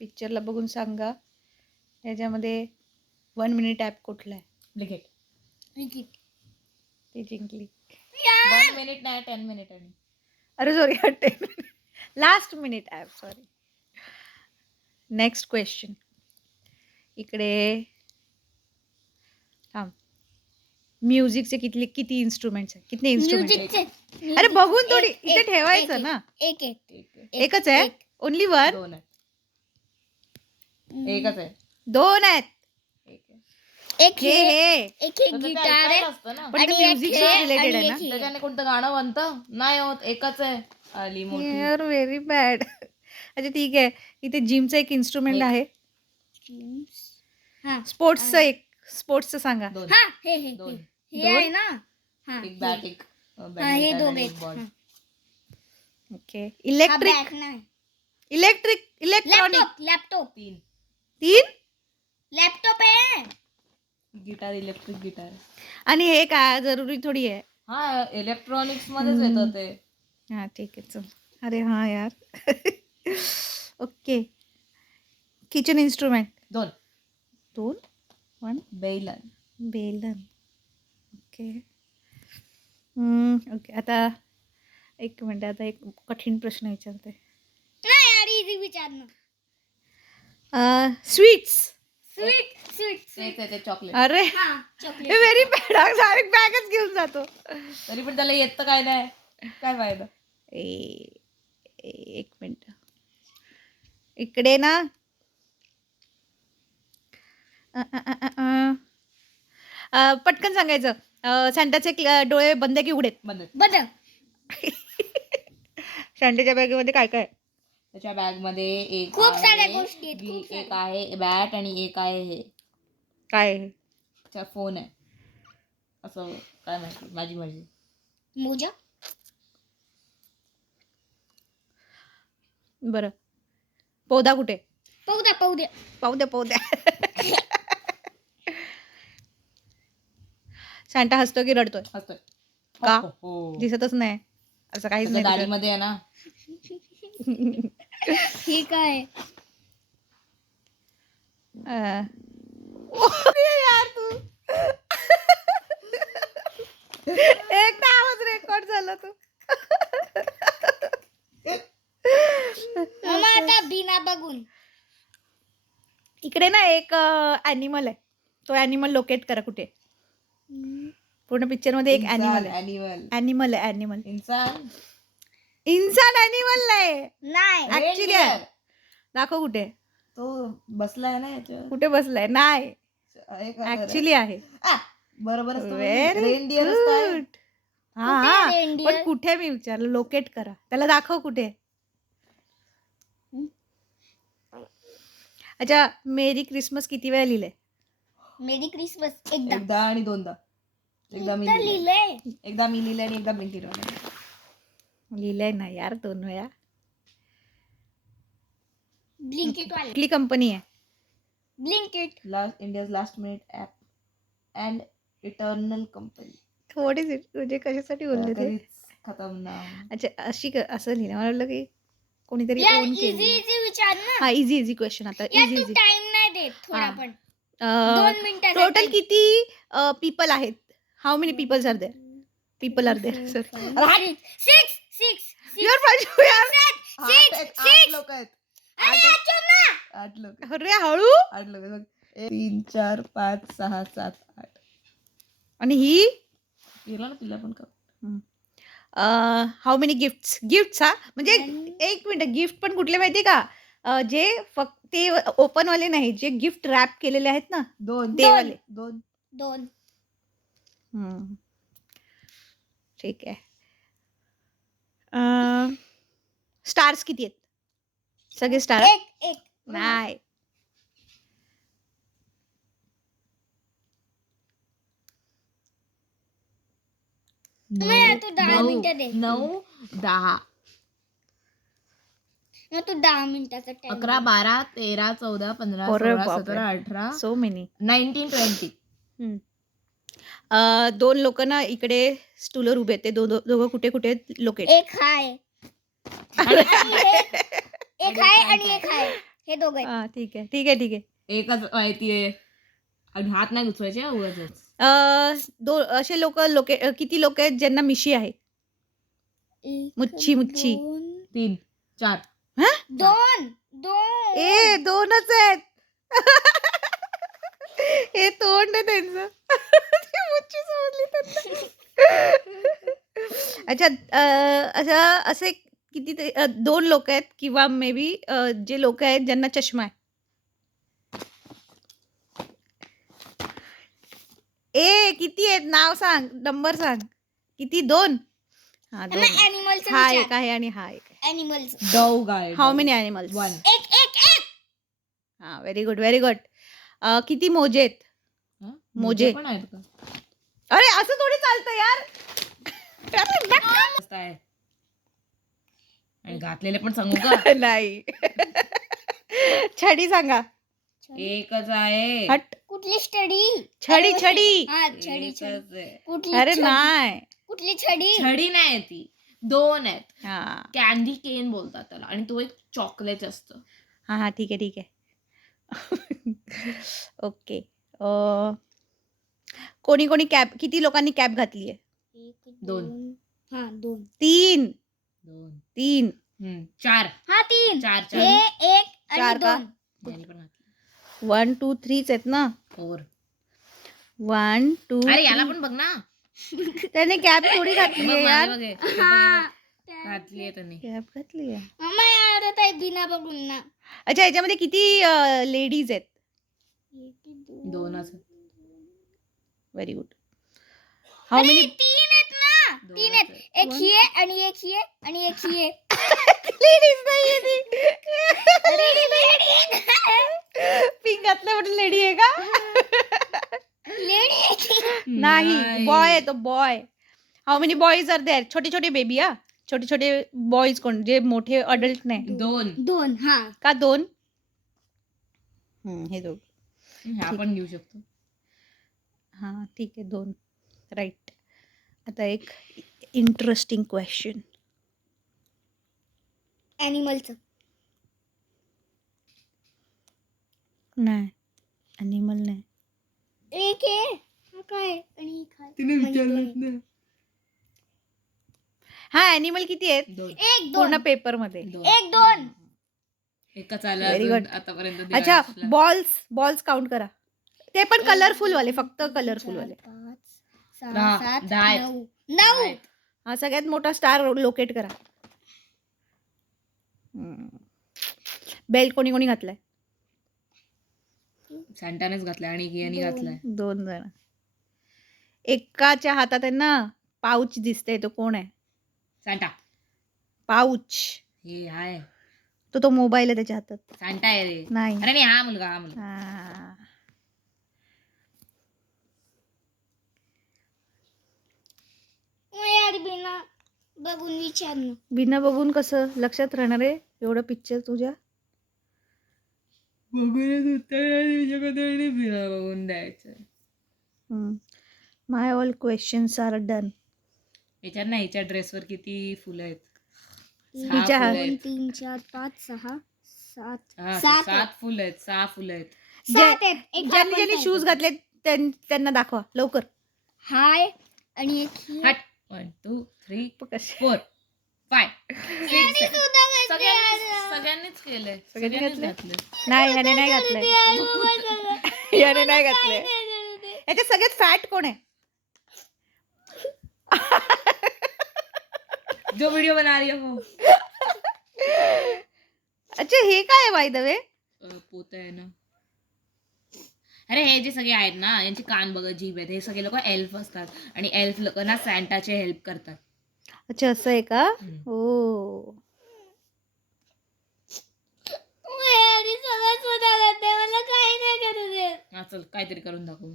पिक्चरला बघून सांगा. याच्यामध्ये 1 मिनिट ॲप कुठला आहे? लिखित. ती जिंकली. 1 मिनिट नाही 10 मिनिट आहे. अरे sorry 10 minute. Last minute app sorry. Next question. इकडे थांब. म्युझिकचे किती इन्स्ट्रुमेंट्स आहेत? किती इन्स्ट्रुमेंट? अरे बघून थोडी इथे ठेवायचं ना. एकच आहे? Only one? 2 आहे. एकच आहे. 2 आहेत. एक आहे. हे गिटार आहे पण ते म्युझिकशी रिलेटेड आहे ना. त्याच्याने कोणतं गाणं बनतं? नाही होत. एकच आहे. आली मोठी. Your very bad. अच्छा ठीक आहे. इथे जिमचं एक इन्स्ट्रुमेंट आहे. स्पोर्ट्सचं सांगा. 2. हे आहे ना. एक बॅट एक हे बॅडमिंटन दोघे आणि एक ball. Okay. Electronic. Laptop 3 laptop आहे. Guitar electric guitar. आणि हे काय जरुरी थोडी आहे. हा इलेक्ट्रॉनिक्स मध्येच येतं ते. हा ठीक आहे चल. अरे हा यार. ओके. Kitchen instrument 2. 1 बेलन. बेलन. ओके. ओके आता एक मिनिट. आता एक कठीण प्रश्न विचारते. नाही यार इझी विचार ना. स्वीट्स. स्वीट ते चॉकलेट. अरे चॉकलेट. Very bad. डायरेक्ट बॅगच घेऊन जातो. तरी पण त्याला येत काय नाही. काय फायदा. एक मिनिट. इकडे ना पटकन सांगायचं. सँटाचे डोळे बंद की उघडेत? बंद. सँटाच्या बॅगेमध्ये काय काय? त्याच्या बॅग मध्ये एक खूप आहे, साऱ्या गोष्टी आहेत, खूप एक साऱ्या. आहे बॅट आणि एक आहे हे काय आहे? त्याचा फोन आहे. असं काय माहिती. माझी मर्जी. मोजा. बरं. पौधा कुठे? पौद्या. सँटा हसतो की रडतोय? हसतोय. का? हो. दिसतच नाही. असं काहीच त्याच्या नाही. गाडीमध्ये आहे ना. ठीक आहे. यार तू एकदा आवाज रेकॉर्ड झाला तू. मम्मा आता बिना बघून. इकडे ना एक ॲनिमल आहे. तो ॲनिमल लोकेट करा कुठे. पूर्ण पिक्चर मध्ये एक ॲनिमल आहे. ॲनिमल. इन्सान ॲनिमल नाही. ऍक्च्युली आहे. दाखव कुठे. तो बसलाय ना याच्यावर. कुठे बसलाय? नाही ऍक्च्युली आहे. बरोबर असतो. व्हेरी रेनडियर असतो. गुड. हा reindeer? पण कुठे मी विचारलं. लोकेट करा. त्याला दाखव कुठे. अच्छा मेरी क्रिसमस किती वेळा लिहिलंय? मेरी क्रिसमस एकदा एकदा आणि दोनदा. एकदा मी लिहिलंय. एकदा मी लिहिलंय आणि एकदा ब्लिंकिट लिहिलंय ना यार 2 वेळा. ब्लिंकिट वाले. कुठली कंपनी आहे? Blinkit. India's last minute app and eternal company. What is it? म्हणजे कशासाठी बोलले ते? खतम ना. अच्छा असं लिहिलं. मला वाटलं की कोणीतरी यार ओन इझी केलं. विचार ना. हा इझी क्वेश्चन. आता यार इझी तू टाइम नाही देत थोडा हा. पण. 2 मिनिटाचा टोटल time. किती पीपल आहेत? How many peoples are there? People are there. Sir 6. Your पाहिजे यार. 8 लोक आहेत. अरे यार ना. 8 लोक. अरे हळू. 8 लोक. 3 4 5 6 7 8. आणि ही केला ना तुला पण का. हाऊ मेनी गिफ्ट्स हा म्हणजे एक मिनिट. गिफ्ट पण कुठले माहिती का? जे फक्त ते ओपन वाले नाही. जे गिफ्ट रॅप केलेले आहेत ना 2 ते वाले. 2. ठीक आहे. स्टार्स किती आहेत? सगळे स्टार? एक. नाही. तू 10 मिनिटं दे. 9 10 मग तू 10 मिनिटाचा टाइम. 11 12 13 14 15 अरे 16 बापरे. 17 18 सो मेनी. 19 20. 2 लोक ना इकडे स्टूलवर उभे आहेत. ते दोघं कुठे लोकेट? एक हाय. एक हाय आणि एक हाय. हे दोघं आहेत. हा ठीक आहे ठीक आहे ठीक आहे. एकच माहितीये आणि हात नाही घुसवायचे हा उगाचच. असे किती लोक आहेत ज्यांना मिशी आहे? एक, मुच्छी. दोन 3 4 दोन ए 2च आहेत. हे तोंड आहे त्यांचं. ती मुच्छी सोडली त्यांना. अच्छा असे किती 2 लोक आहेत किंवा मे बी जे लोक आहेत ज्यांना चष्मा आहे. किती आहेत? नाव सांग, नंबर सांग. किती? 2? हा 2. ॲनिमलचं हा विचार. एक आहे आणि हा एक आहे. ॲनिमलचं. डॉग आहे. How many animals? 1 एक एक एक हा व्हेरी गुड व्हेरी गुड. किती मोजे आहेत? मोजे. पण आहेत का? अरे असं थोडी चालतं यार. मस्त आहे. आणि घातलेले पण सांगू का? नाही. छडी सांगा. एकच आहे. हट. कुठली स्टडी? छडी. हा छडी एकच छडी. आहे. कुठली अरे छडी? नाही. कुठली छडी? छडी नाही ती 2 आहेत. हा कॅन्डी केन बोलतात त्याला आणि तो एक चॉकलेट असतं. हा ठीक आहे ठीक आहे. ओके. कोणी कॅप किती लोकांनी कॅप घातली आहे? एक, दोन. हा 2. 3. 2 4 हा 3. 4 हे 4 एक आणि 4 का? 2. यांनी पण घातली. 1 2 3 आहेत ना? 4 1 2. अरे याला पण बघ ना. त्याने कॅप थोडी घातली बघ आहे मागे यार. बघ हे. बघ हे बघ. घातली आहे त्याने. कॅप घातली आहे. मम्मा आवडत आहे बिना बघून ना. अच्छा याच्यामध्ये किती लेडीज आहेत? 2च व्हेरी गुड. How many? 3 आहेत ना. 3 आहेत. एक ही आहे आणि एक ही आहे आणि एक ही आहे. लेडीज नाहीये ती. लेडी पिंक घातलं म्हणून लेडी आहे का? लेडी नाही बॉय आहे तो boy. How many boys are there? छोटे छोटे बेबी हा. छोटे बॉईज कोण जे मोठे अडल्ट नाही 2 2 हा. का 2? हे 2. हा पण घेऊ शकतो. हा ठीक आहे 2 राईट. आता एक इंटरेस्टिंग क्वेश्चन. ॲनिमलचं. नाही ॲनिमल नाही. एक आहे. हा काय आणि एक आहे. तिने म्हणजे विचारलंच दोन. नाही. हा ॲनिमल किती आहेत 2 एक पूर्ण 2 पेपर मध्ये? एक 2 एकच आलं Very अजून good. आतापर्यंत. अच्छा बॉल्स काउंट करा. ते पण कलरफुल वाले, फक्त कलरफुल वाले. 5 दहा, 6 7 दहा आहेत. 9 हा सगळ्यात मोठा स्टार लोकेट करा. बेल्ट कोणी घातलाय? सॅन्टानेच घातलाय आणि गियानी घातलाय. 2 जण. एकाच्या हातात आहे ना पाऊच दिसते, तो कोण आहे? सॅन्टा. पाऊच. हे हाय तो मोबाईल आहे त्याच्या हातात. सॅन्टा आहे रे. नाही. अरे नाही हा मुलगा. हा. यार बिना बघून विचार ना. बिना बघून कसं लक्षात राहणार आहे एवढं पिक्चर तुझ्या? बघूनच उत्तर बघून द्यायचं. माय ऑल क्वेश्चन्स आर डन. याच्यात ना हिच्या ड्रेसवर किती फुलं आहेत? 6 हिच्या फुलं हात- 2 आहेत. 3 4 5 6 7 हा, 7 7 फुलं आहेत. 6 फुलं आहेत. 7 आहेत. एक ज्यांनी ज्यांनी शूज घातले त्यांना दाखवा लवकर. हाय आणि एक ही हट 1 2 3 कसे? 4 5 6 सुद्धा घातली आहे. सगळ्यांनीच केलंय. सगळ्यांनी सगळ्यांनीच घातलंय? घातलंय. नाही ह्याने नाही घातलंय. याने नाही घातलंय. याच्यात सगळ्यात फॅट कोण आहे? जो वीडियो बना रही है वो अच्छा हे काय आहे बाय द वे? पोत आहे ना. अरे हे जे सगळे आहेत ना यांचे कान बघ जीभ आहेत. हे सगळे लोक एल्फ असतात आणि एल्फ लोक ना सॅन्टाचे हेल्प करतात. अच्छा असं आहे का? हम्म. हो. सगळं स्वतः करते मला काही नाही करू देत. हा चल काहीतरी करून दाखवू.